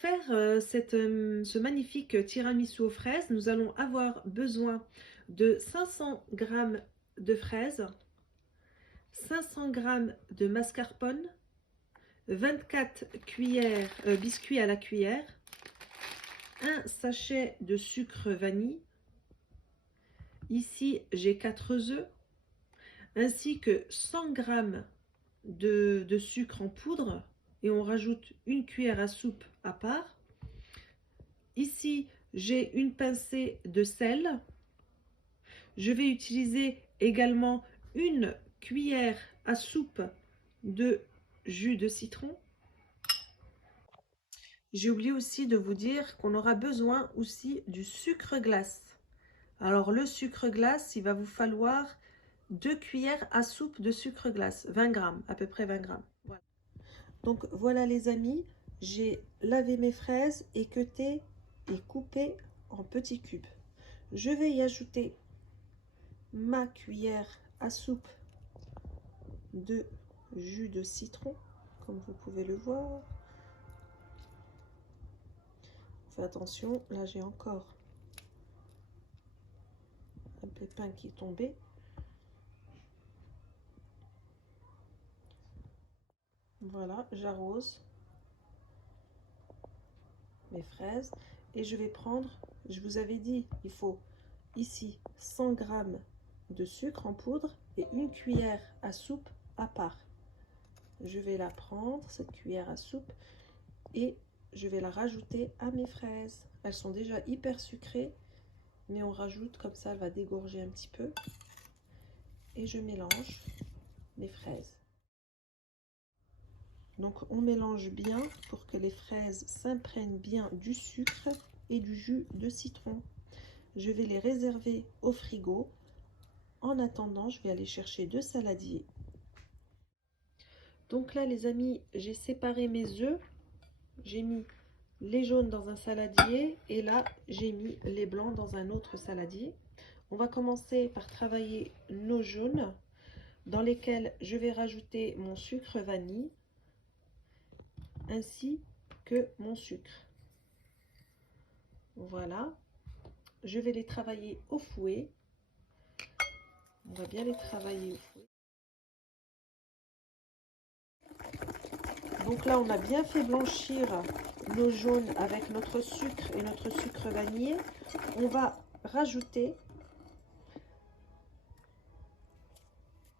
faire ce magnifique tiramisu aux fraises, nous allons avoir besoin de 500 g de fraises, 500 g de mascarpone, 24 cuillères biscuits à la cuillère, un sachet de sucre vanille. Ici, j'ai 4 œufs, ainsi que 100 g de sucre en poudre, et on rajoute une cuillère à soupe à part. Ici, j'ai une pincée de sel. Je vais utiliser également une cuillère à soupe de jus de citron. J'ai oublié aussi de vous dire qu'on aura besoin aussi du sucre glace. Alors le sucre glace, il va vous falloir 2 cuillères à soupe de sucre glace, 20 grammes, à peu près 20 grammes. Voilà. Donc voilà les amis, j'ai lavé mes fraises, équeutées et coupées en petits cubes. Je vais y ajouter ma cuillère à soupe de jus de citron, comme vous pouvez le voir. Faites attention, là j'ai encore un pépin qui est tombé. Voilà, j'arrose mes fraises et je vais prendre, je vous avais dit, il faut ici 100 g de sucre en poudre et une cuillère à soupe à part. Je vais la prendre, cette cuillère à soupe, et je vais la rajouter à mes fraises. Elles sont déjà hyper sucrées, mais on rajoute comme ça, elle va dégorger un petit peu. Et je mélange mes fraises. Donc on mélange bien pour que les fraises s'imprègnent bien du sucre et du jus de citron. Je vais les réserver au frigo. En attendant, je vais aller chercher 2 saladiers. Donc là les amis, j'ai séparé mes œufs. J'ai mis les jaunes dans un saladier et là j'ai mis les blancs dans un autre saladier. On va commencer par travailler nos jaunes, dans lesquels je vais rajouter mon sucre vanille ainsi que mon sucre. Voilà, je vais les travailler au fouet. On va bien les travailler au fouet. Donc là, on a bien fait blanchir nos jaunes avec notre sucre et notre sucre vanillé. On va rajouter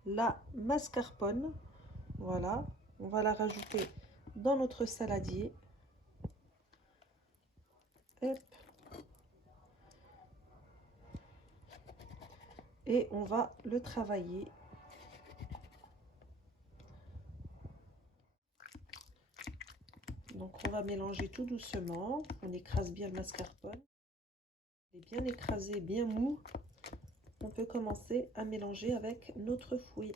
la mascarpone. Voilà, on va la rajouter dans notre saladier. Hop. Et on va le travailler. Donc on va mélanger tout doucement. On écrase bien le mascarpone. Il est bien écrasé, bien mou. On peut commencer à mélanger avec notre fouet.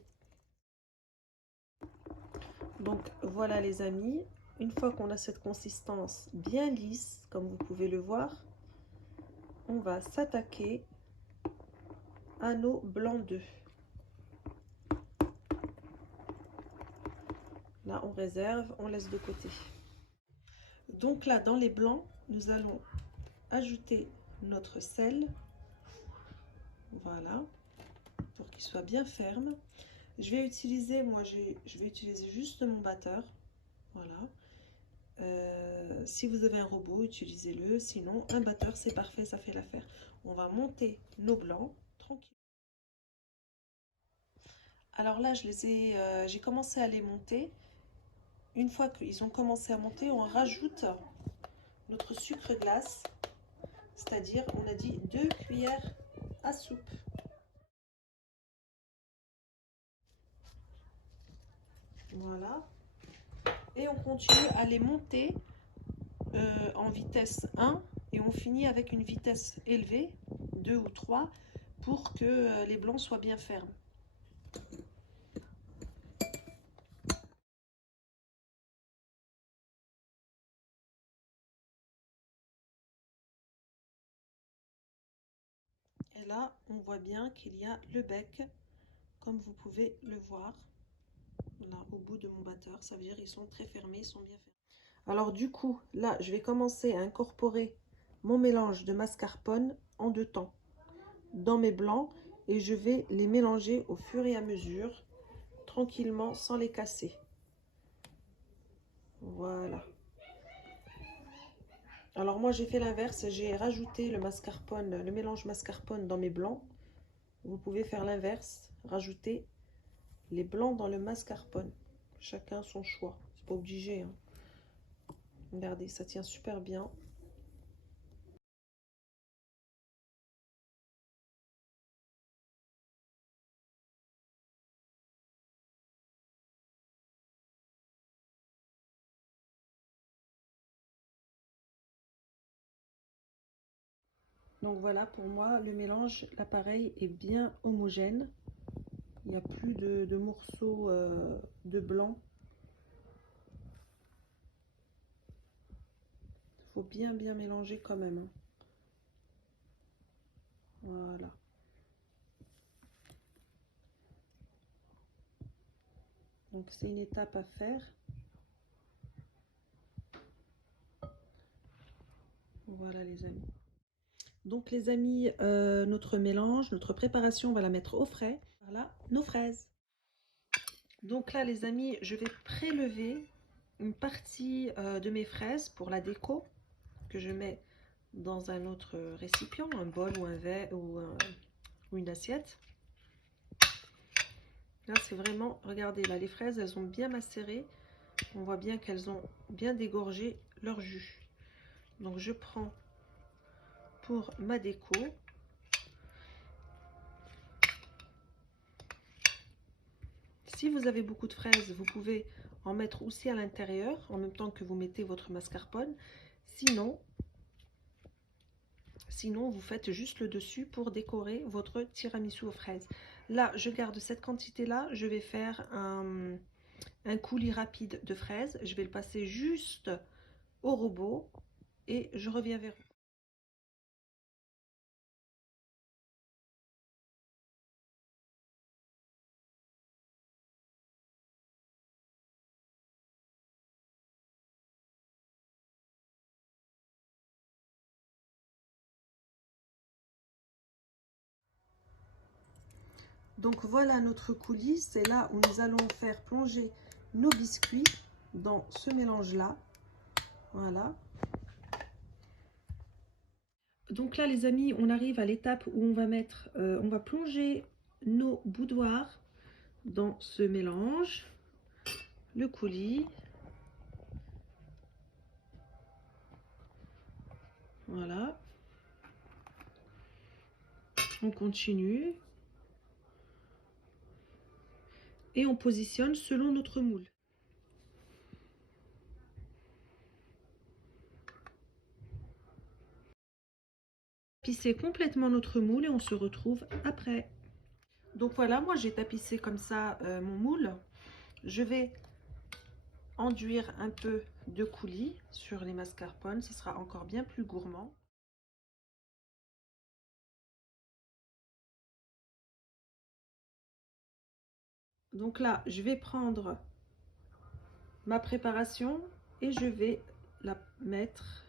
Donc voilà les amis, une fois qu'on a cette consistance bien lisse, comme vous pouvez le voir, on va s'attaquer à nos blancs d'œufs. Là on réserve, on laisse de côté. Donc là dans les blancs, nous allons ajouter notre sel. Voilà, pour qu'il soit bien ferme. Je vais utiliser, je vais utiliser juste mon batteur. Voilà. Si vous avez un robot, utilisez-le. Sinon, un batteur, c'est parfait, ça fait l'affaire. On va monter nos blancs tranquille. Alors là, j'ai commencé à les monter. Une fois qu'ils ont commencé à monter, on rajoute notre sucre glace, c'est-à-dire, on a dit 2 cuillères à soupe. Voilà. Et on continue à les monter en vitesse 1 et on finit avec une vitesse élevée, 2 ou 3, pour que les blancs soient bien fermes. Et là, on voit bien qu'il y a le bec, comme vous pouvez le voir. Là, au bout de mon batteur, ça veut dire qu'ils sont très fermés, ils sont bien fermés. Alors du coup, là, je vais commencer à incorporer mon mélange de mascarpone en 2 temps dans mes blancs et je vais les mélanger au fur et à mesure, tranquillement, sans les casser. Voilà. Alors moi, j'ai fait l'inverse, j'ai rajouté le mascarpone, le mélange mascarpone dans mes blancs. Vous pouvez faire l'inverse, rajouter les blancs dans le mascarpone. Chacun son choix, c'est pas obligé, hein. Regardez, ça tient super bien. Donc voilà, pour moi, le mélange, l'appareil est bien homogène. Il n'y a plus de morceaux de blanc. Il faut bien mélanger quand même, hein. Voilà. Donc c'est une étape à faire. Voilà les amis. Donc les amis, notre mélange, notre préparation, on va la mettre au frais. Voilà, nos fraises. Donc là les amis, je vais prélever une partie de mes fraises pour la déco que je mets dans un autre récipient, un bol ou un verre ou une assiette. Là c'est vraiment, regardez là, les fraises elles ont bien macéré. On voit bien qu'elles ont bien dégorgé leur jus. Donc je prends pour ma déco. Si vous avez beaucoup de fraises, vous pouvez en mettre aussi à l'intérieur en même temps que vous mettez votre mascarpone. Sinon, vous faites juste le dessus pour décorer votre tiramisu aux fraises. Là, je garde cette quantité-là. Je vais faire un coulis rapide de fraises. Je vais le passer juste au robot et je reviens vers vous. Donc voilà notre coulis. C'est là où nous allons faire plonger nos biscuits dans ce mélange-là. Voilà. Donc là les amis, on arrive à l'étape où on va plonger nos boudoirs dans ce mélange, le coulis. Voilà. On continue. Et on positionne selon notre moule. Tapissez complètement notre moule et on se retrouve après. Donc voilà, moi j'ai tapissé comme ça mon moule. Je vais enduire un peu de coulis sur les mascarpones, ce sera encore bien plus gourmand. Donc là, je vais prendre ma préparation et je vais la mettre,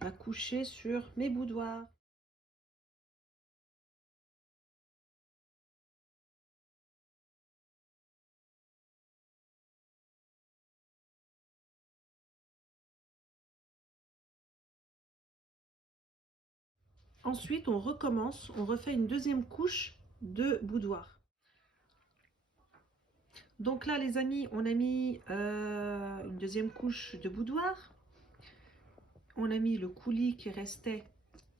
la coucher sur mes boudoirs. Ensuite, on recommence, on refait une deuxième couche de boudoir. Donc là, les amis, on a mis une deuxième couche de boudoir. On a mis le coulis qui restait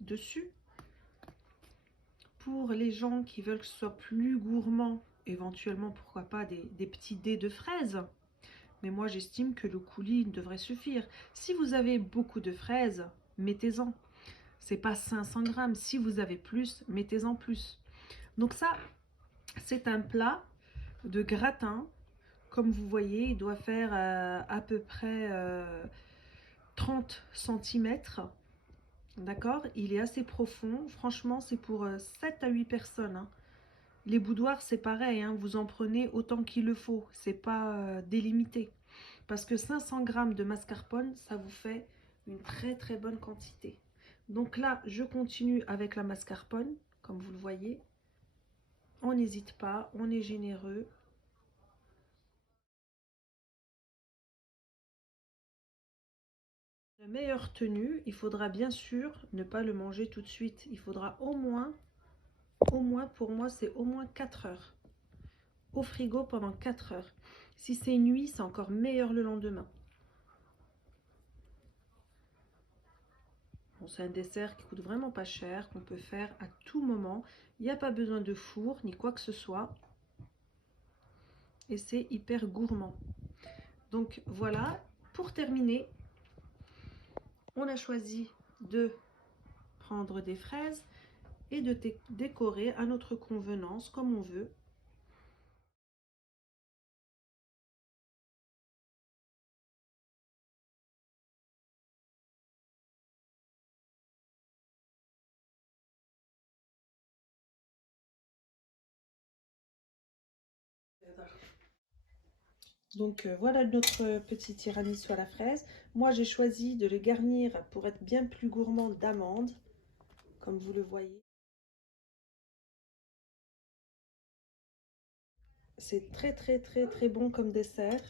dessus. Pour les gens qui veulent que ce soit plus gourmand, éventuellement, pourquoi pas des petits dés de fraises. Mais moi, j'estime que le coulis devrait suffire. Si vous avez beaucoup de fraises, mettez-en. C'est pas 500 grammes. Si vous avez plus, mettez-en plus. Donc ça, c'est un plat de gratin. Comme vous voyez, il doit faire à peu près 30 cm. D'accord? Il est assez profond. Franchement, c'est pour 7 à 8 personnes, hein. Les boudoirs, c'est pareil, hein. Vous en prenez autant qu'il le faut. C'est pas délimité. parce que 500 grammes de mascarpone, ça vous fait une très bonne quantité. Donc là, je continue avec la mascarpone, comme vous le voyez. On n'hésite pas, on est généreux. La meilleure tenue, il faudra bien sûr ne pas le manger tout de suite. Il faudra au moins pour moi, c'est au moins 4 heures. Au frigo pendant 4 heures. Si c'est nuit, c'est encore meilleur le lendemain. Bon, c'est un dessert qui coûte vraiment pas cher, qu'on peut faire à tout moment. Il n'y a pas besoin de four ni quoi que ce soit. Et c'est hyper gourmand. Donc voilà, pour terminer, on a choisi de prendre des fraises et de décorer à notre convenance comme on veut. Donc voilà notre petit tiramisu à la fraise. Moi j'ai choisi de le garnir pour être bien plus gourmand d'amandes, comme vous le voyez. C'est très bon comme dessert.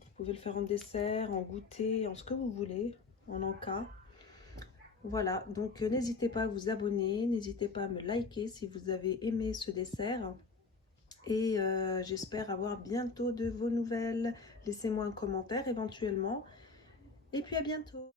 Vous pouvez le faire en dessert, en goûter, en ce que vous voulez, en encas. Voilà, donc n'hésitez pas à vous abonner, n'hésitez pas à me liker si vous avez aimé ce dessert. Et j'espère avoir bientôt de vos nouvelles. Laissez-moi un commentaire éventuellement. Et puis à bientôt.